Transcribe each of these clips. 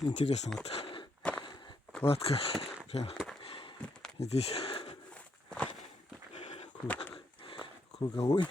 Интересно, вот кладка прям здесь круговой.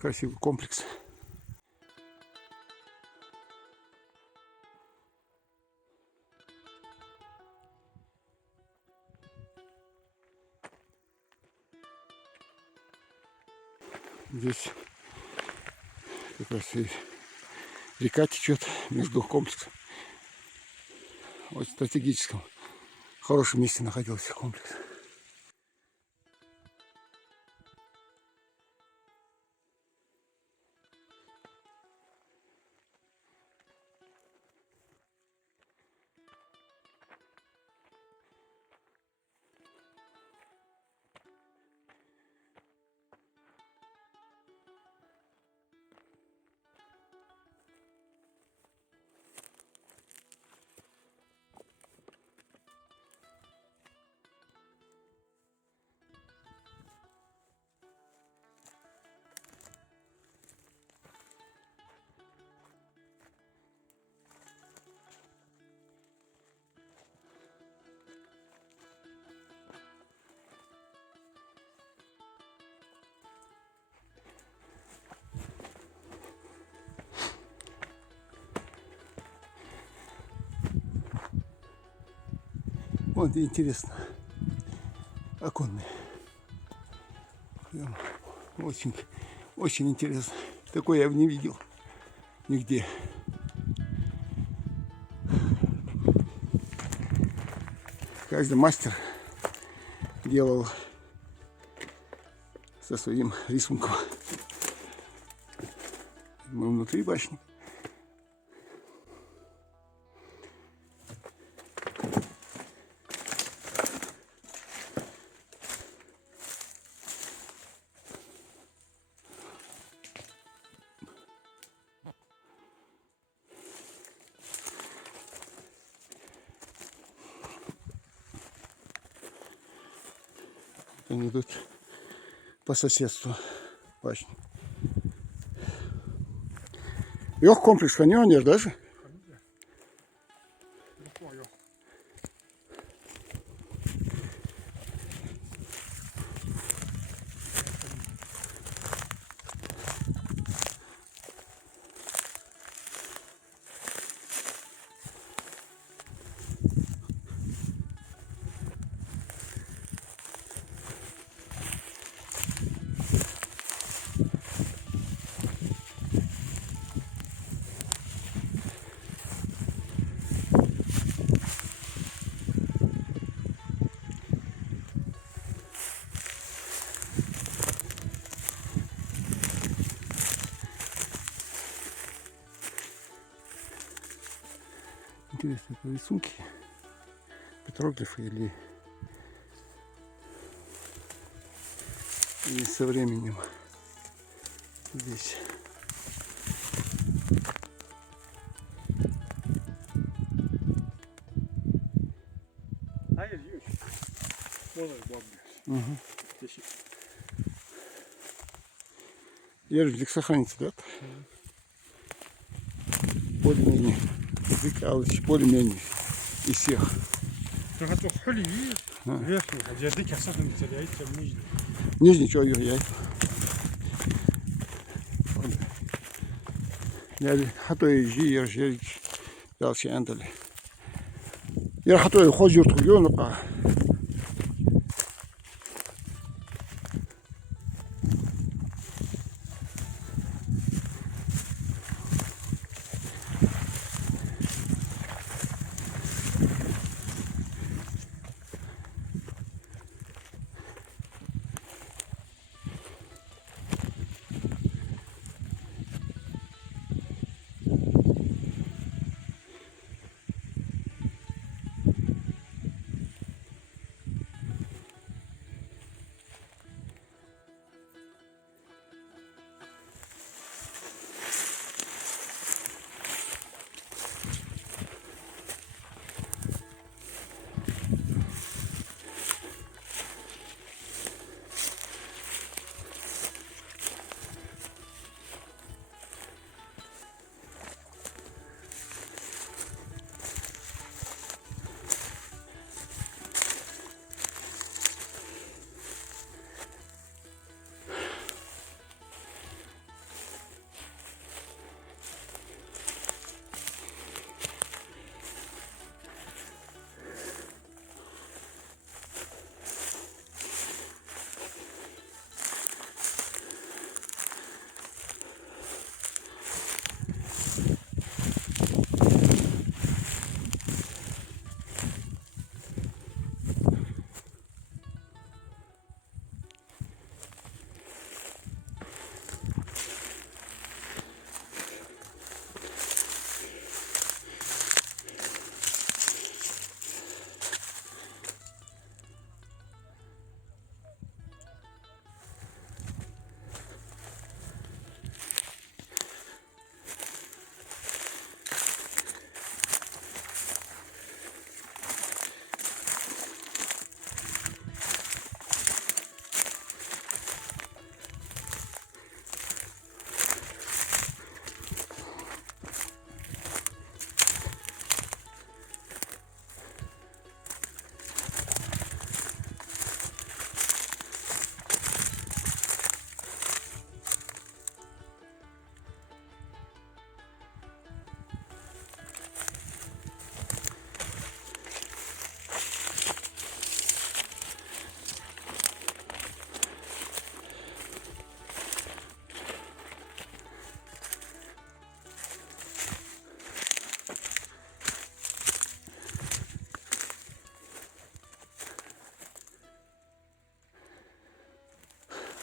Красивый комплекс. Здесь как раз и река течет между двух комплексов. Очень стратегическом, хорошем месте находился комплекс. Вот интересно, оконный. Прям очень, очень интересно. Такое я не видел нигде. Каждый мастер делал со своим рисунком. Мы внутри башни. Они идут по соседству башни. Yok kompleks kanyon yer даже. Интересно, это рисунки, петроглифы или со временем здесь. Угу. Ежик сохранится, да? Более-менее. Язык алыч, более-менее из всех. Нижний что я. Я хатой жир дальше андали. Я хатой хожу тугёна па.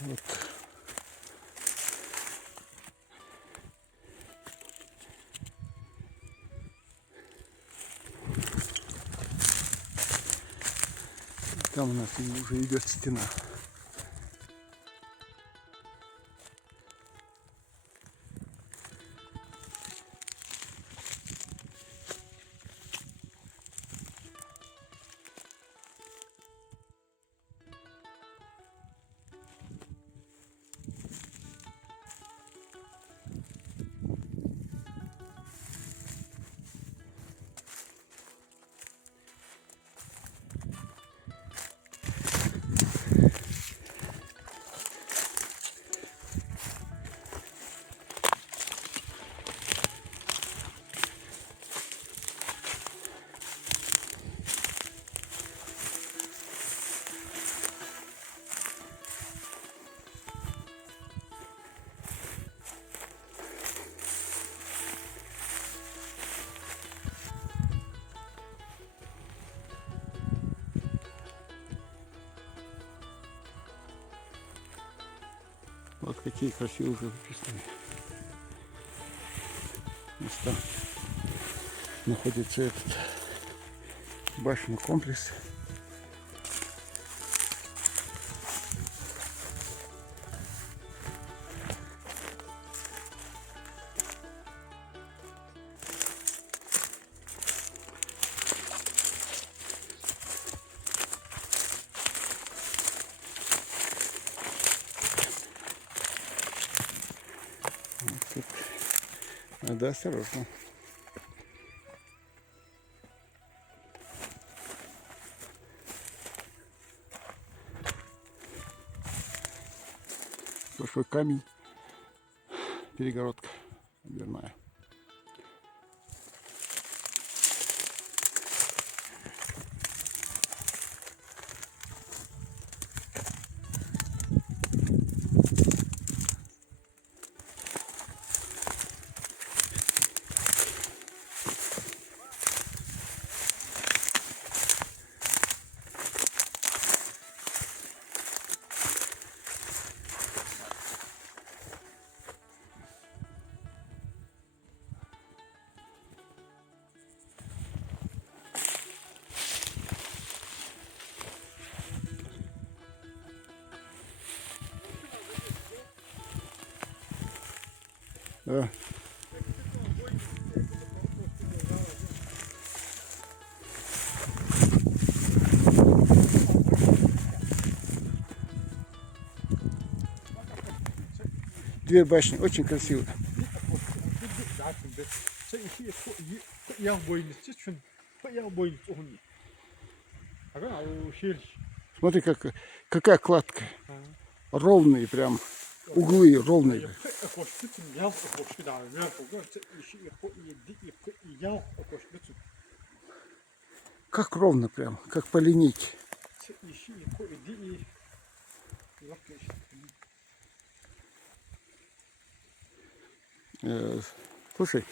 Вот. Там у нас уже идет стена. Вот какие красивые живописные места находится этот башенный комплекс. Тут надо осторожно. Большой камень, перегородка дверная. Да. Дверь башни очень красивая. Смотри, какая кладка. Ровные прям. Углы ровные. Как ровно прям, как по линейке. Слушай,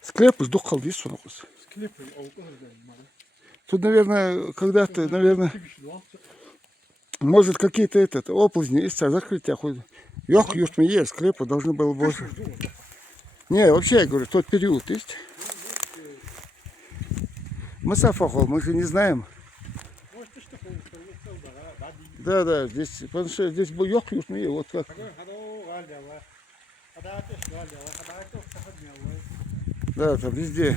склеп сдохал, видишь, он укус. Тут, наверное, когда-то, наверное, может какие-то оползни, и закрытия ходят. Йох, юж мы склепы должны было боже. Не, вообще, я говорю, тот период есть. Мы сафахол, мы же не знаем. Да, да, здесь, потому что здесь был йох, юж мы вот как. Да, там везде.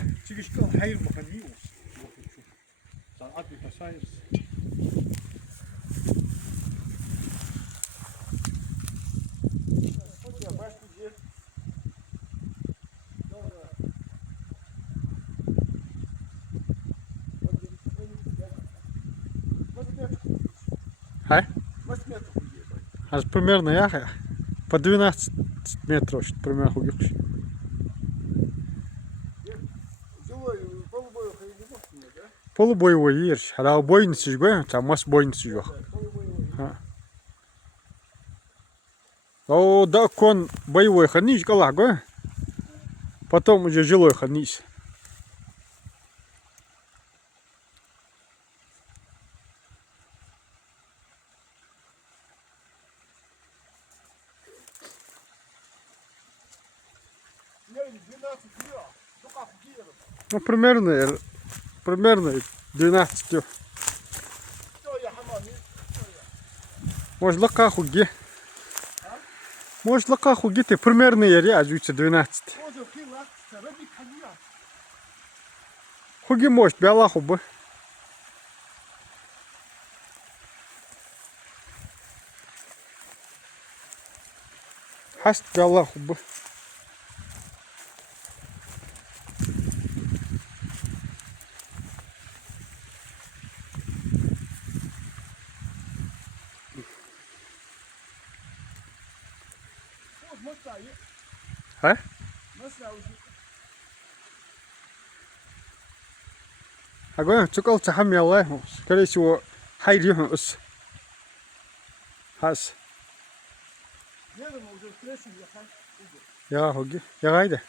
А? Аж примерно я по 12 метров, примерно хугивший. Полубоевой ерш. А бойн сижгой, там мас бойн сижгой. О, да, кон боевой ханиш галагой. Потом уже жилой ханиш. Ну, примерно 12. Может, лака хуги. Может, лака хуги, ты примерно я 12. Хуги может, бяла хубы. Хаст бяла хубы. А? Агой чукал цахам ялла. Скорее всего, хайрихун ус. Хас. Я хоги. Я гайда.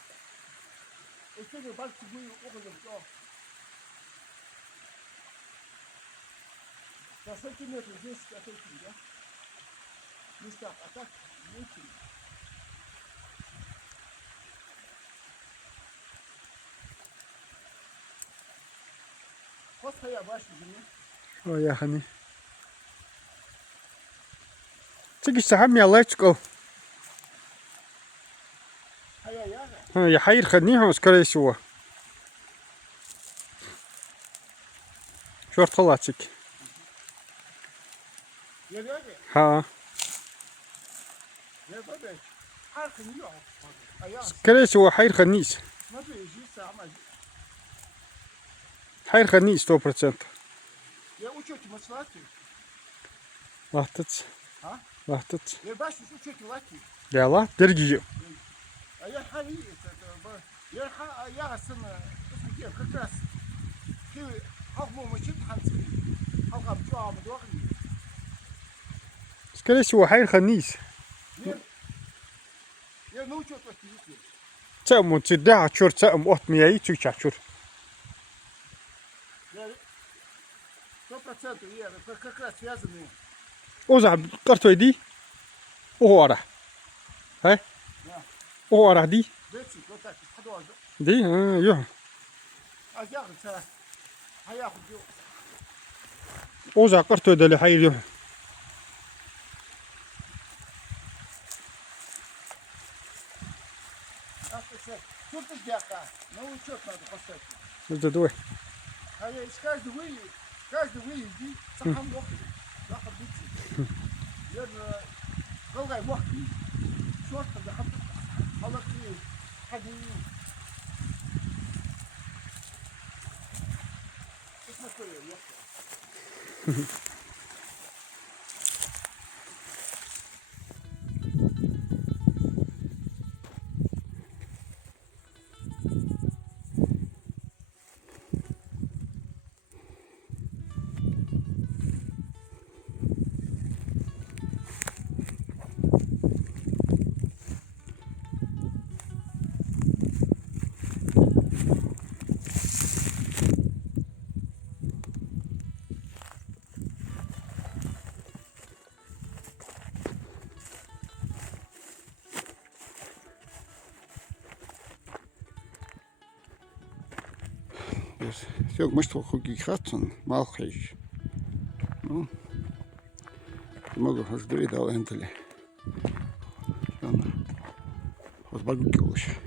О, я хани. Чики цахам ялла чукал. Я хайр хаднихун, скорее всего. Шорт халатчик. Ha. Скорее всего, хайр ханис. Хайр ханис 100%. Я учете маслати. Лахтац. А? Лахтац. Я бачу, учете лаки. Дяла, дергижи. А я хари, я сына, как раз. Скорее всего, хайр ханис. Я научу вас языки. Цему цидя чур цем от меня и чуча чур. 100% я как раз связаны. Оза картой ди. Ора. Хэ? Да. Ора ди. Вот так, подожди. Ди, ё. А я хотел. А я хотел. Оза картой дали хайр ё. Тут дяка. На учет надо поставить. Это давай. А я из каждый выезди, сам лохи. Да, ходите. Я долгой лохи. Шорт, да, халаки. Ходи. Посмотри, лохи. Все, мы что, хуги хатсон, мал хайш. Ну, могу раздавить дал энтели. Вот багуки лучше.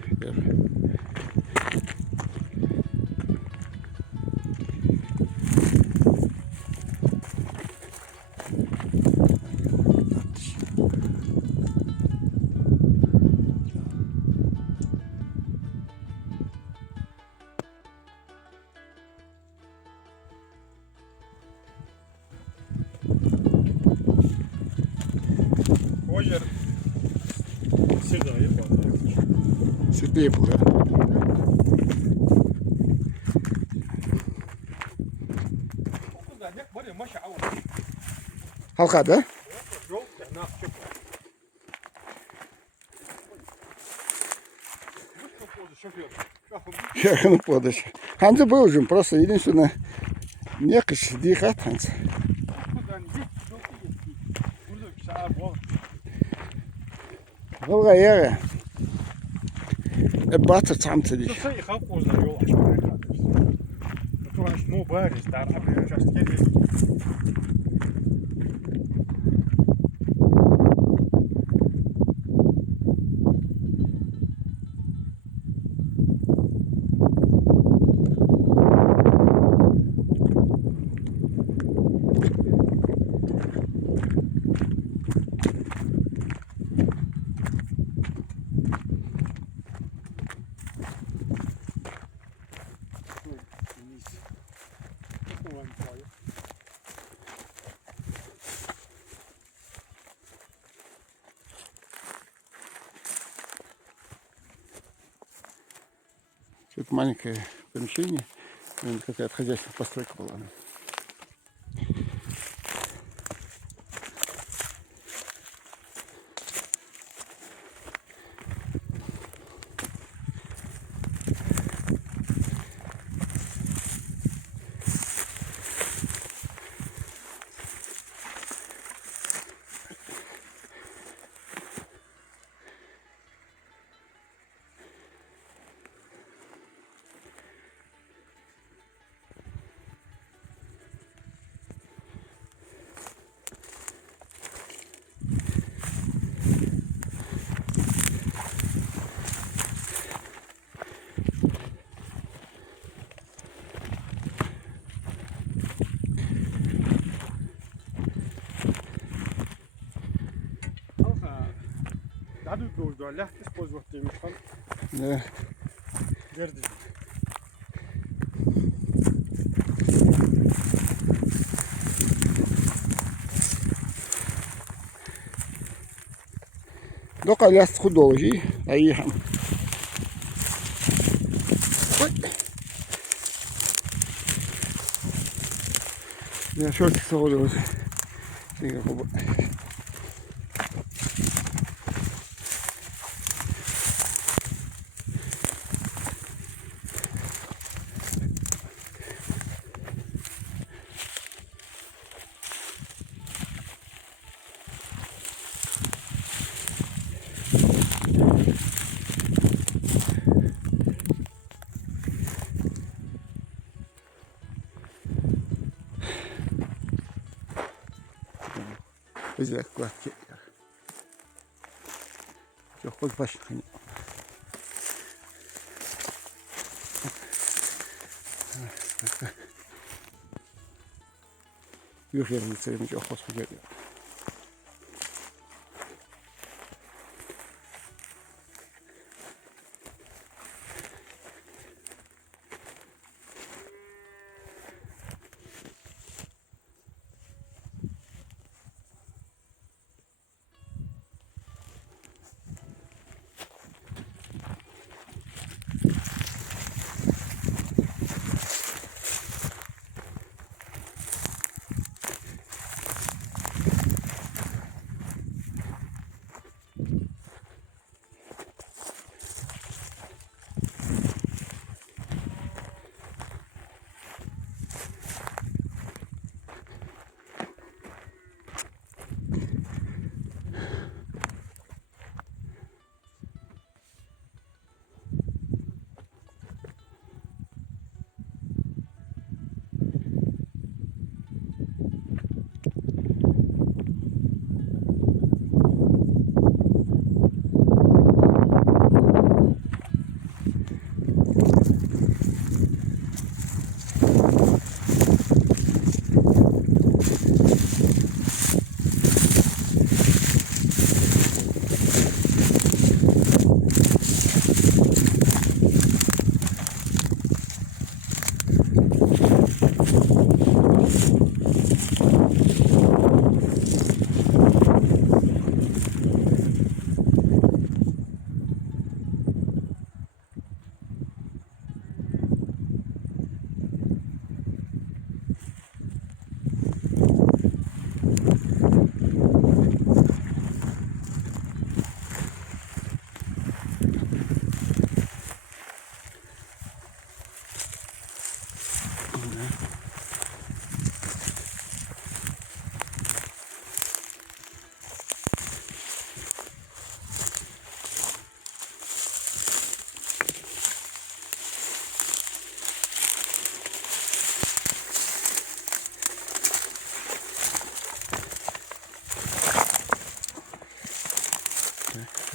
Озер. Сюда, я понял. Светлее был, да? Халка, да? Я на подаче. Ханза был уже, просто единственное, некош дихат Ханза. Долго яга. Batır samsıdır. Tutsa yıkab ozlar yol açmaya kalırız. Turan no baris dar abi just geliyor. Тут маленькое помещение, наверное, какая-то хозяйственная постройка была. Даду дойду, легко использовать мешкан. Да. Верди. Дока ляс художий, а їхам. Я шорти сьогодні. Güzel kulak çekiyor. Çok hoş başlık. Yok yerim istedim, çok hoş geliyor.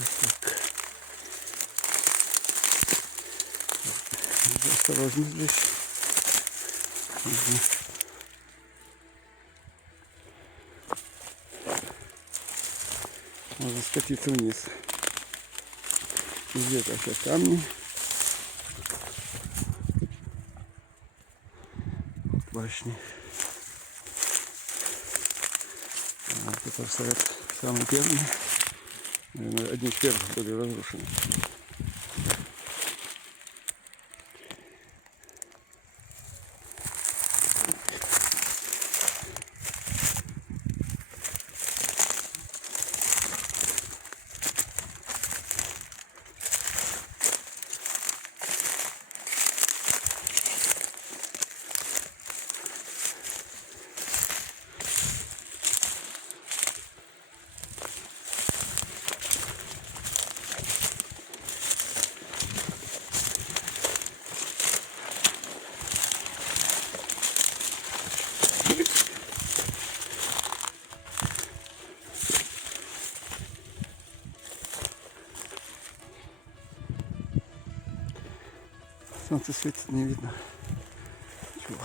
Так. Осторожно здесь. Угу. Можно скатиться вниз. Где-то все камни. Вот башни. Это совет самый первый. Наверное, одни из первых были разрушены. Солнце светит, не видно. Чего?